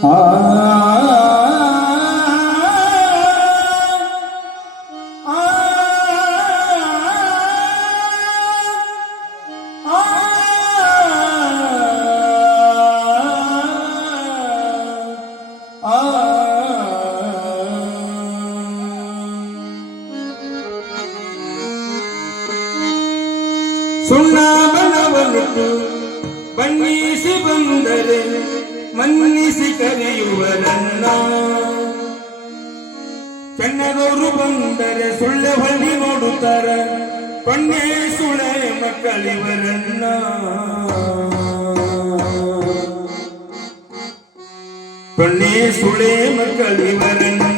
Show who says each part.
Speaker 1: ಸುಣ್ಣ ಸುಣ್ಣಾಮನವನ್ನುಟ್ಟು ಬಣ್ಣಿಸಿ ಬಂದರೆ ಮನ್ನಿಸಿ ಕರೆಯುವ ನನ್ನ ಕೆನ್ನದವರು ಬಂದರೆ ಸುಳ್ಳೆ ಹೊಳಿ ನೋಡುತ್ತಾರ ಪಣ್ಣೆ ಸುಳೆ ಮಕ್ಕಳಿವರನ್ನ ಪಣ್ಣೆ ಸುಳೆ ಮಕ್ಕಳಿವರನ್ನ